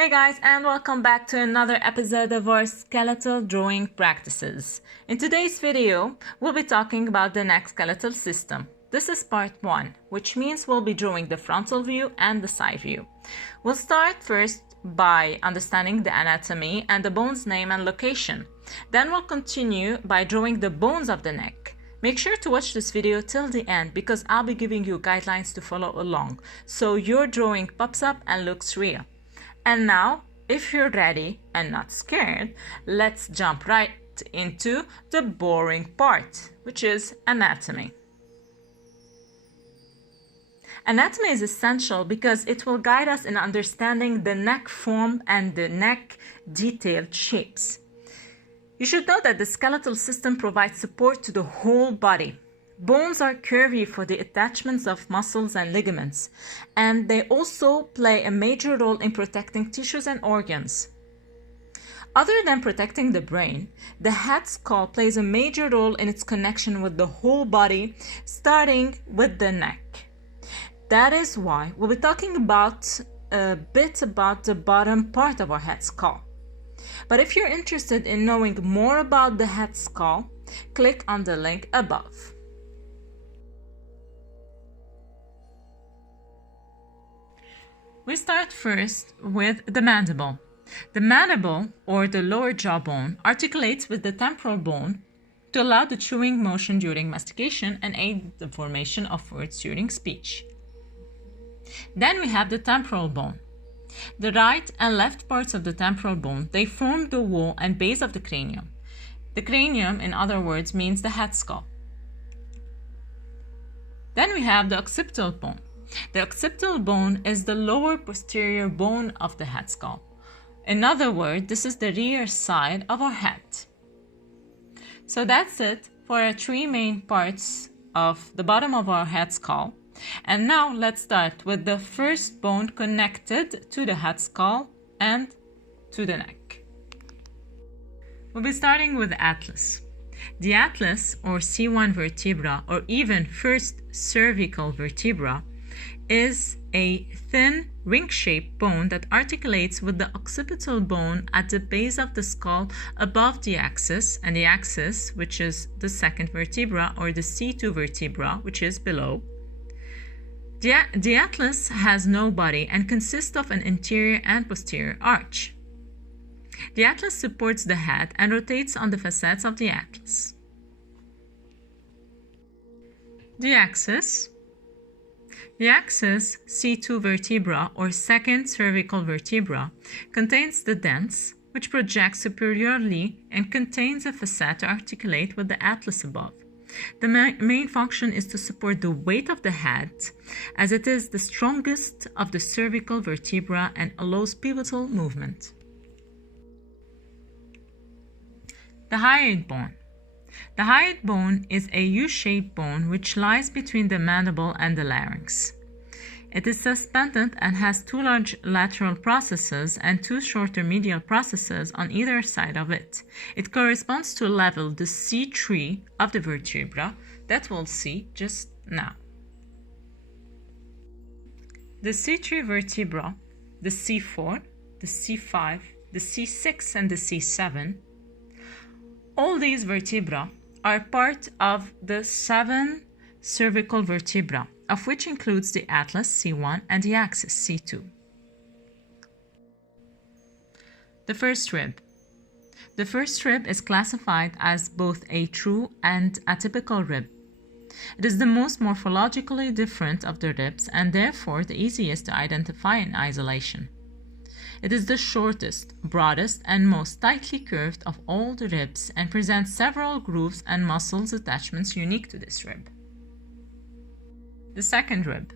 Hey guys, and welcome back to another episode of our skeletal drawing practices. In today's video, we'll be talking about the neck skeletal system. This is part 1, which means we'll be drawing the frontal view and the side view. We'll start first by understanding the anatomy and the bone's name and location. Then we'll continue by drawing the bones of the neck. Make sure to watch this video till the end because I'll be giving you guidelines to follow along, so your drawing pops up and looks real. And now, if you're ready and not scared, let's jump right into the boring part, which is anatomy. Anatomy is essential because it will guide us in understanding the neck form and the neck detailed shapes. You should know that the skeletal system provides support to the whole body. Bones are curvy for the attachments of muscles and ligaments, and they also play a major role in protecting tissues and organs. Other than protecting the brain, the head skull plays a major role in its connection with the whole body, starting with the neck. That is why we'll be talking a bit about the bottom part of our head skull. But if you're interested in knowing more about the head skull, click on the link above. We start first with the mandible. The mandible, or the lower jawbone, articulates with the temporal bone to allow the chewing motion during mastication and aid the formation of words during speech. Then we have the temporal bone. The right and left parts of the temporal bone, they form the wall and base of the cranium. The cranium, in other words, means the head skull. Then we have the occipital bone. The occipital bone is the lower posterior bone of the head skull. In other words, this is the rear side of our head. So that's it for our 3 main parts of the bottom of our head skull. And now let's start with the first bone connected to the head skull and to the neck. We'll be starting with the atlas. The atlas, or C1 vertebra, or even first cervical vertebra, is a thin ring-shaped bone that articulates with the occipital bone at the base of the skull above the axis, and the axis, which is the second vertebra, or the C2 vertebra, which is below. The atlas has no body and consists of an anterior and posterior arch. The atlas supports the head and rotates on the facets of the atlas. The axis, C2 vertebra, or second cervical vertebra, contains the dents, which project superiorly and contains a facet to articulate with the atlas above. The main function is to support the weight of the head, as it is the strongest of the cervical vertebra and allows pivotal movement. The hyoid bone. The hyoid bone is a U-shaped bone which lies between the mandible and the larynx. It is suspended and has 2 large lateral processes and 2 shorter medial processes on either side of it. It corresponds to level the C3 of the vertebra that we'll see just now. The C3 vertebra, the C4, the C5, the C6, and the C7, all these vertebrae are part of the 7 cervical vertebra, of which includes the atlas C1 and the axis C2. The first rib. The first rib is classified as both a true and atypical rib. It is the most morphologically different of the ribs and therefore the easiest to identify in isolation. It is the shortest, broadest, and most tightly curved of all the ribs and presents several grooves and muscles attachments unique to this rib. The second rib.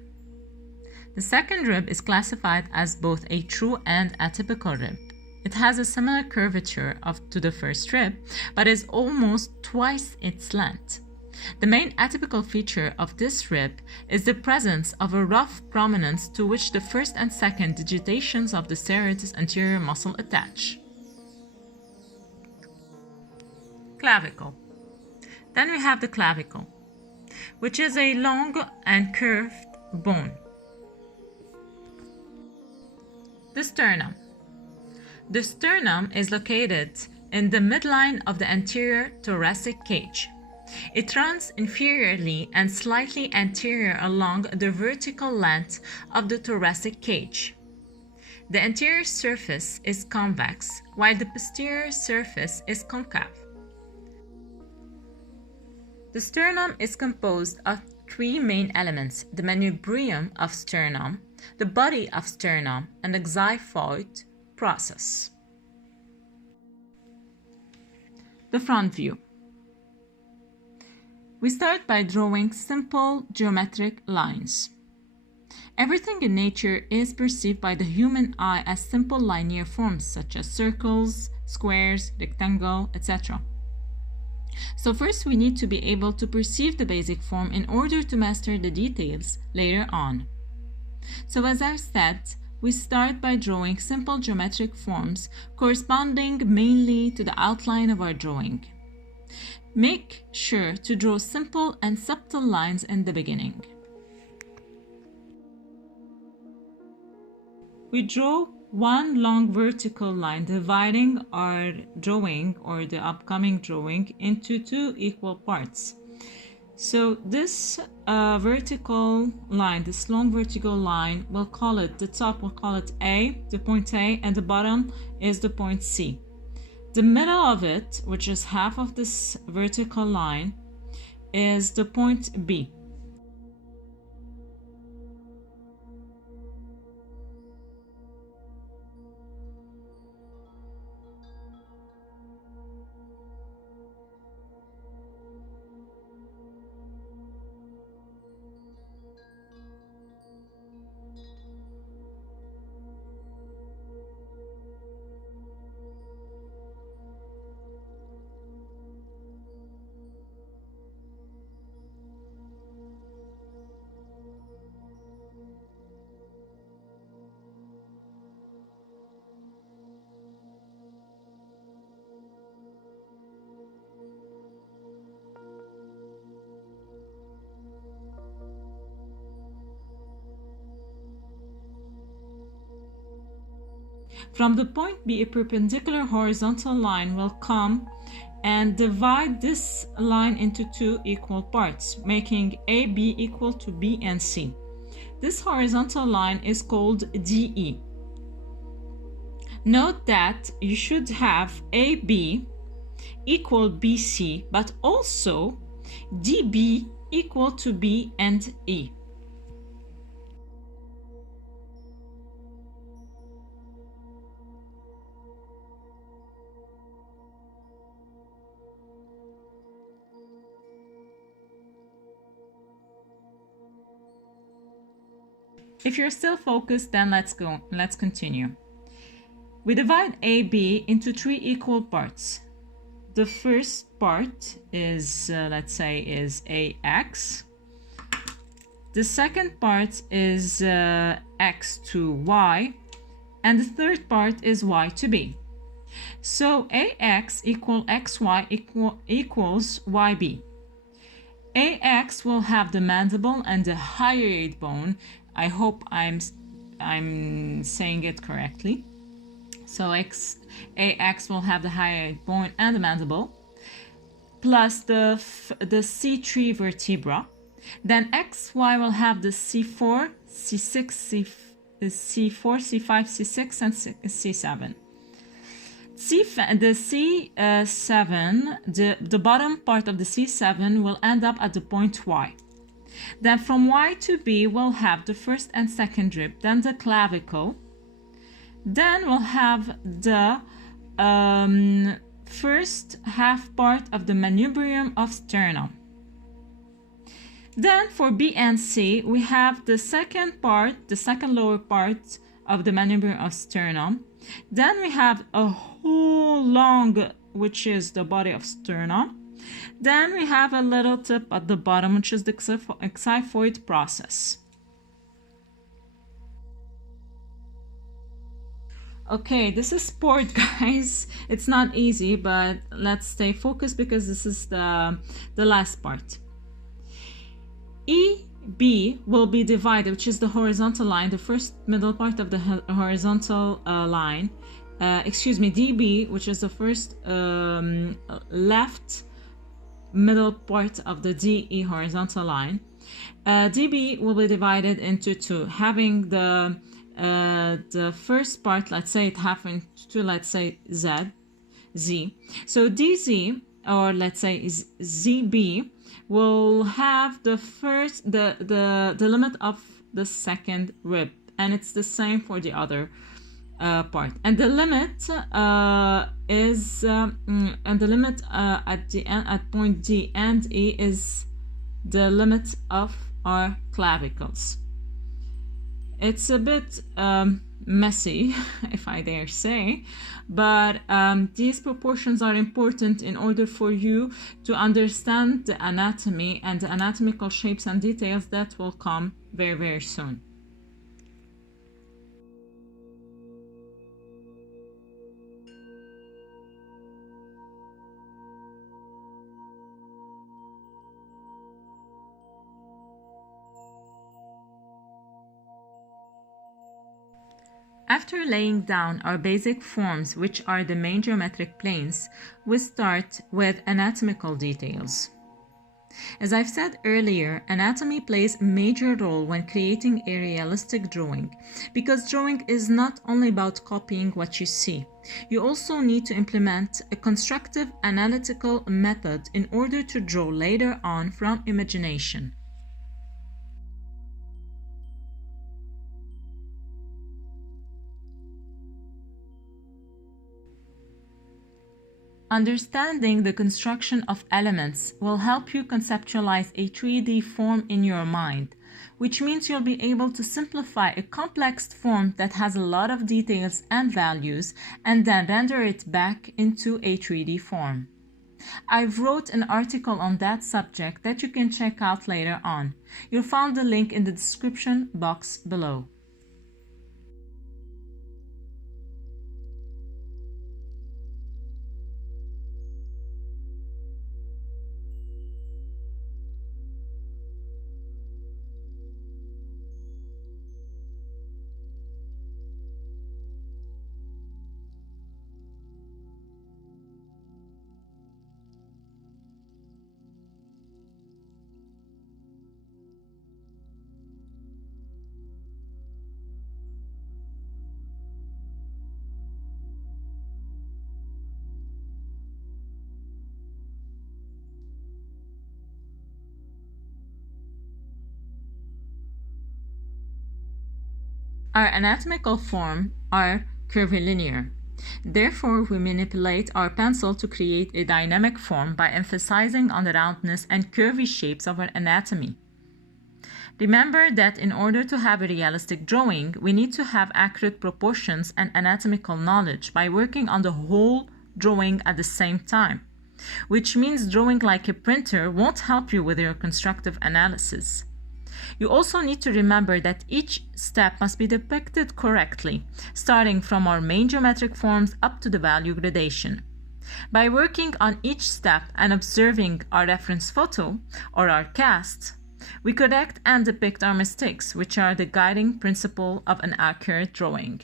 The second rib is classified as both a true and atypical rib. It has a similar curvature to the first rib, but is almost twice its length. The main atypical feature of this rib is the presence of a rough prominence to which the first and second digitations of the serratus anterior muscle attach. Clavicle. Then we have the clavicle, which is a long and curved bone. The sternum. The sternum is located in the midline of the anterior thoracic cage. It runs inferiorly and slightly anterior along the vertical length of the thoracic cage. The anterior surface is convex, while the posterior surface is concave. The sternum is composed of three main elements: the manubrium of sternum, the body of sternum, and the xiphoid process. The front view. We start by drawing simple geometric lines. Everything in nature is perceived by the human eye as simple linear forms such as circles, squares, rectangle, etc. So first we need to be able to perceive the basic form in order to master the details later on. So as I've said, we start by drawing simple geometric forms corresponding mainly to the outline of our drawing. Make sure to draw simple and subtle lines in the beginning. We draw one long vertical line dividing our drawing or the upcoming drawing into two equal parts. So this vertical line, this long vertical line, we'll call it, the top we'll call it A, the point A, and the bottom is the point C. The middle of it, which is half of this vertical line, is the point B. From the point B, a perpendicular horizontal line will come and divide this line into two equal parts, making AB equal to B and C. This horizontal line is called DE. Note that you should have AB equal BC, but also DB equal to B and E. If you're still focused, then let's continue. We divide AB into three equal parts. The first part is, let's say, is AX. The second part is X to Y. And the third part is Y to B. So AX equal XY equals YB. AX will have the mandible and the hyoid bone. I hope I'm saying it correctly. So AX will have the hyoid bone and the mandible, plus the C3 vertebra. Then XY will have the C4, C6, C4, C5, C6, and C7. The C7, the bottom part of the C7 will end up at the point Y. Then from Y to B, we'll have the first and second rib, then the clavicle. Then we'll have the first half part of the manubrium of sternum. Then for B and C, we have the second part, the second lower part of the manubrium of sternum. Then we have a whole long, which is the body of sternum. Then we have a little tip at the bottom, which is the xiphoid process. Okay, this is sport, guys. It's not easy, but let's stay focused because this is the last part. EB will be divided, which is the horizontal line, the first middle part of the horizontal line, DB, which is the first left middle part of the DE horizontal line. DB will be divided into two, having the first part, let's say it happened to, let's say, Z. So DZ, or let's say ZB, will have the first, the limit of the second rib, and it's the same for the other part. And the limit at the end, at point D and E, is the limit of our clavicles. It's a bit messy, if I dare say, but these proportions are important in order for you to understand the anatomy and the anatomical shapes and details that will come very, very soon. After laying down our basic forms, which are the main geometric planes, we start with anatomical details. As I've said earlier, anatomy plays a major role when creating a realistic drawing, because drawing is not only about copying what you see. You also need to implement a constructive analytical method in order to draw later on from imagination. Understanding the construction of elements will help you conceptualize a 3D form in your mind, which means you'll be able to simplify a complex form that has a lot of details and values and then render it back into a 3D form. I've wrote an article on that subject that you can check out later on. You'll find the link in the description box below. Our anatomical forms are curvilinear. Therefore, we manipulate our pencil to create a dynamic form by emphasizing on the roundness and curvy shapes of our anatomy. Remember that in order to have a realistic drawing, we need to have accurate proportions and anatomical knowledge by working on the whole drawing at the same time, which means drawing like a printer won't help you with your constructive analysis. You also need to remember that each step must be depicted correctly, starting from our main geometric forms up to the value gradation. By working on each step and observing our reference photo or our cast, we correct and depict our mistakes, which are the guiding principle of an accurate drawing.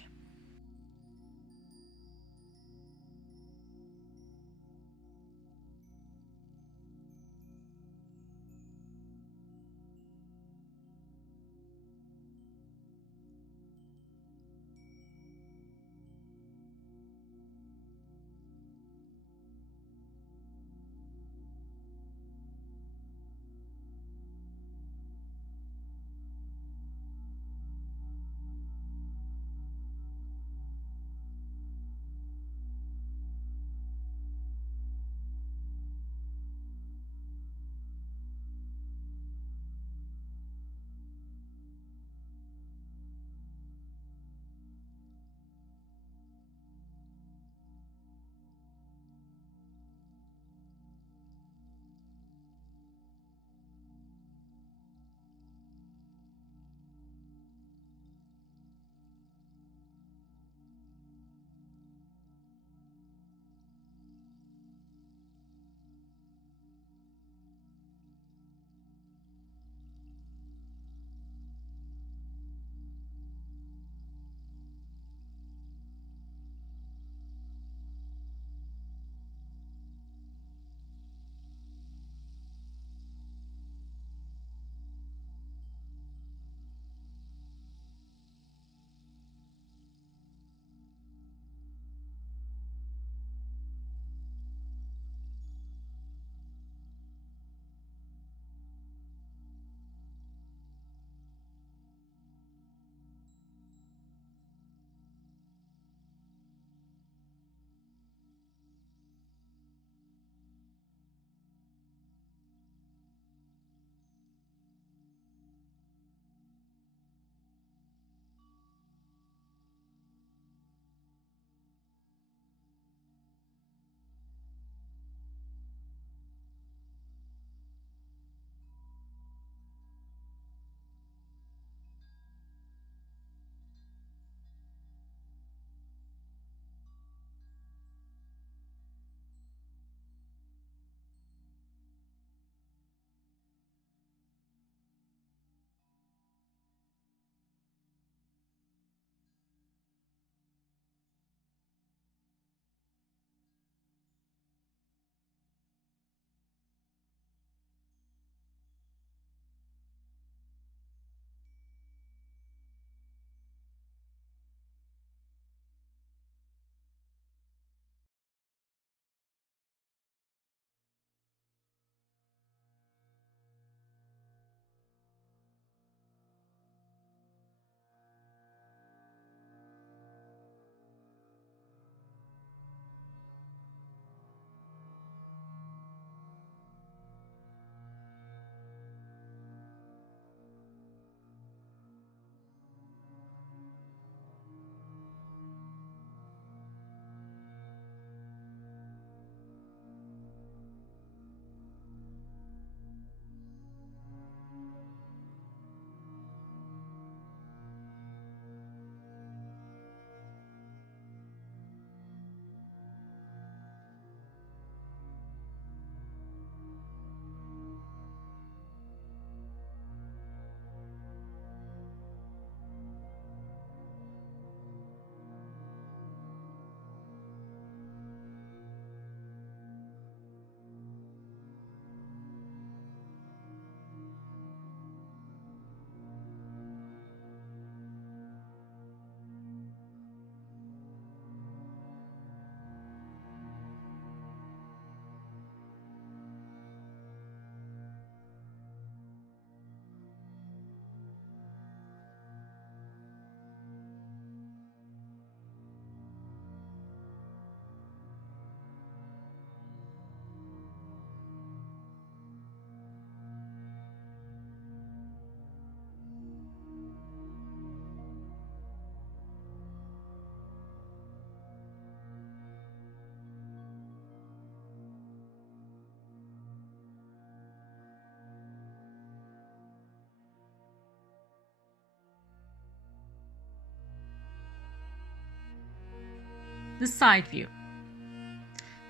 The side view.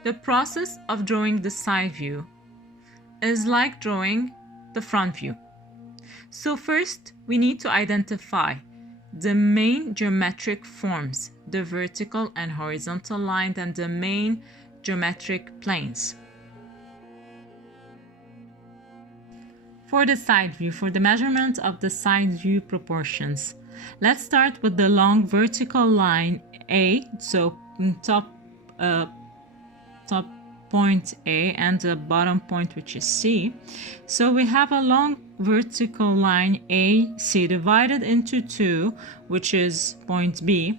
The process of drawing the side view is like drawing the front view. So first, we need to identify the main geometric forms, the vertical and horizontal line, and the main geometric planes. For the side view, for the measurement of the side view proportions, let's start with the long vertical line A, so top point A and the bottom point, which is C. So we have a long vertical line AC divided into 2, which is point B.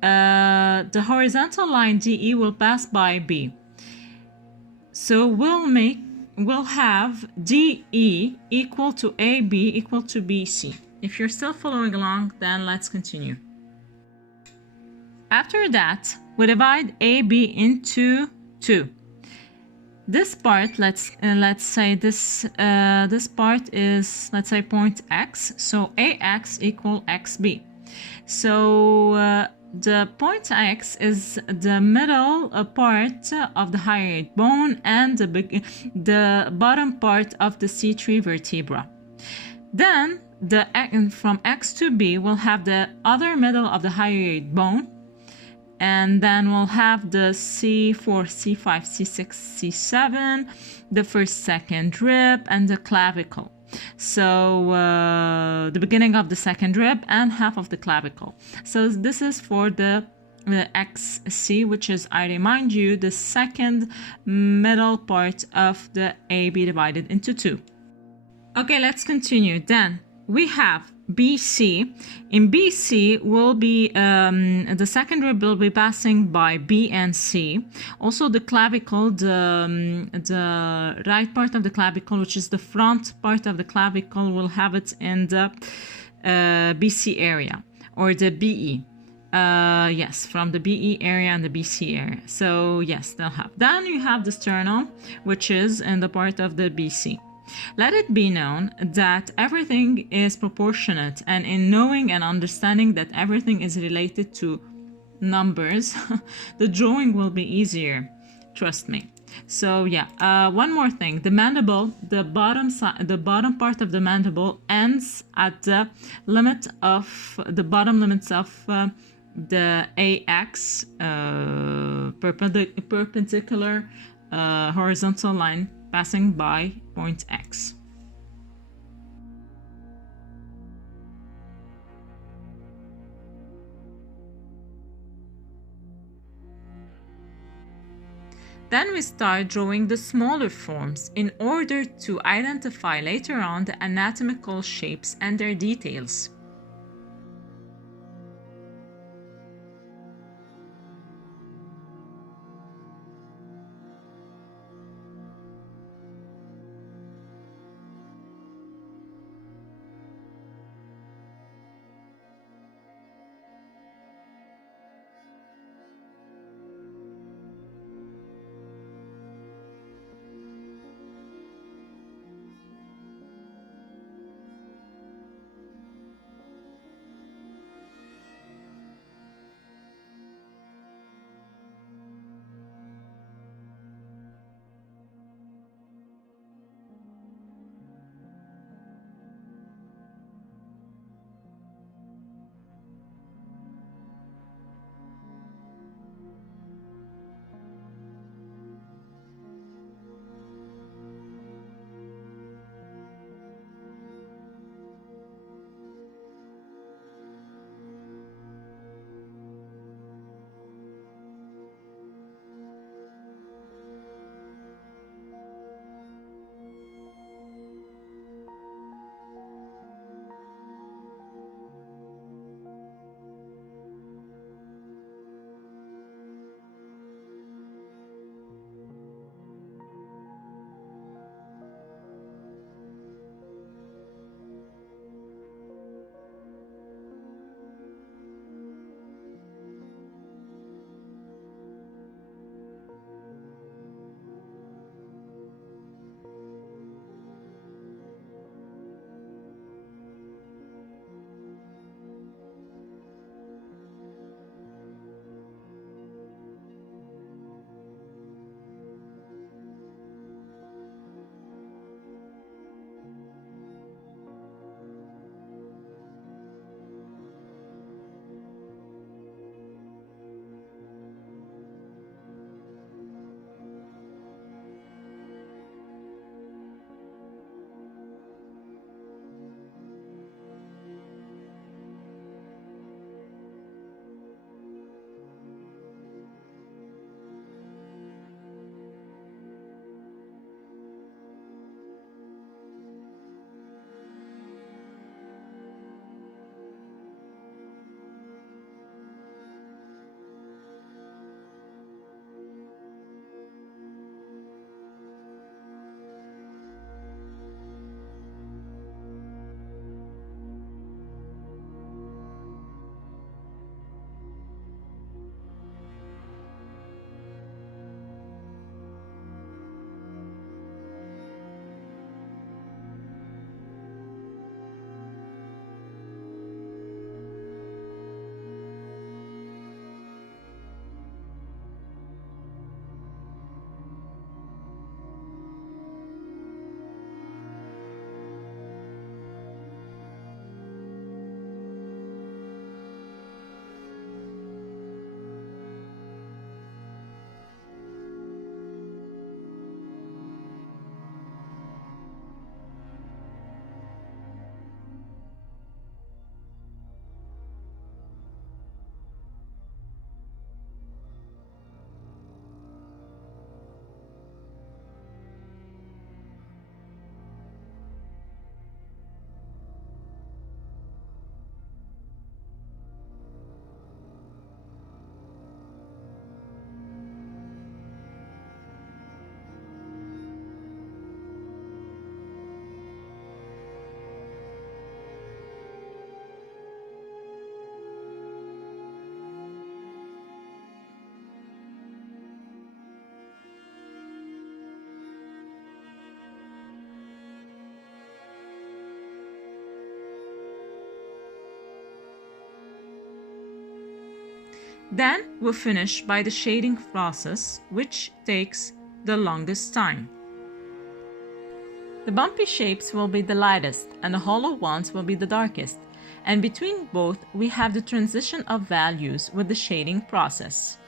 The horizontal line DE will pass by B. So we'll have DE equal to AB equal to BC. If you're still following along, then let's continue. After that, we divide AB into 2. This part, let's say this part is, let's say, point X. So AX equal XB. So the point X is the middle part of the hyoid bone and the bottom part of the C3 vertebra. Then from X to B, we'll have the other middle of the hyoid bone. And then we'll have the C4, C5, C6, C7, the first, second rib, and the clavicle. So the beginning of the second rib and half of the clavicle. So this is for the XC, which is, I remind you, the second middle part of the AB divided into 2. Okay, let's continue. Then we have BC. In BC will be the second rib will be passing by B and C. Also the clavicle, the right part of the clavicle, which is the front part of the clavicle, will have it in the BC area or the BE. Yes, from the BE area and the BC area. So yes, they'll have. Then you have the sternum, which is in the part of the BC. Let it be known that everything is proportionate, and in knowing and understanding that everything is related to numbers, the drawing will be easier, trust me. So yeah, one more thing, the mandible, the bottom part of the mandible ends at the limit of the bottom limits of the AX perpendicular horizontal line passing by point X. Then we start drawing the smaller forms in order to identify later on the anatomical shapes and their details. Then we'll finish by the shading process, which takes the longest time. The bumpy shapes will be the lightest and the hollow ones will be the darkest, and between both we have the transition of values with the shading process.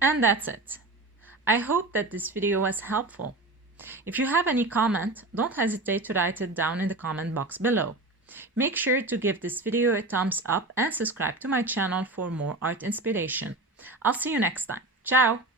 And that's it. I hope that this video was helpful. If you have any comment, don't hesitate to write it down in the comment box below. Make sure to give this video a thumbs up and subscribe to my channel for more art inspiration. I'll see you next time. Ciao!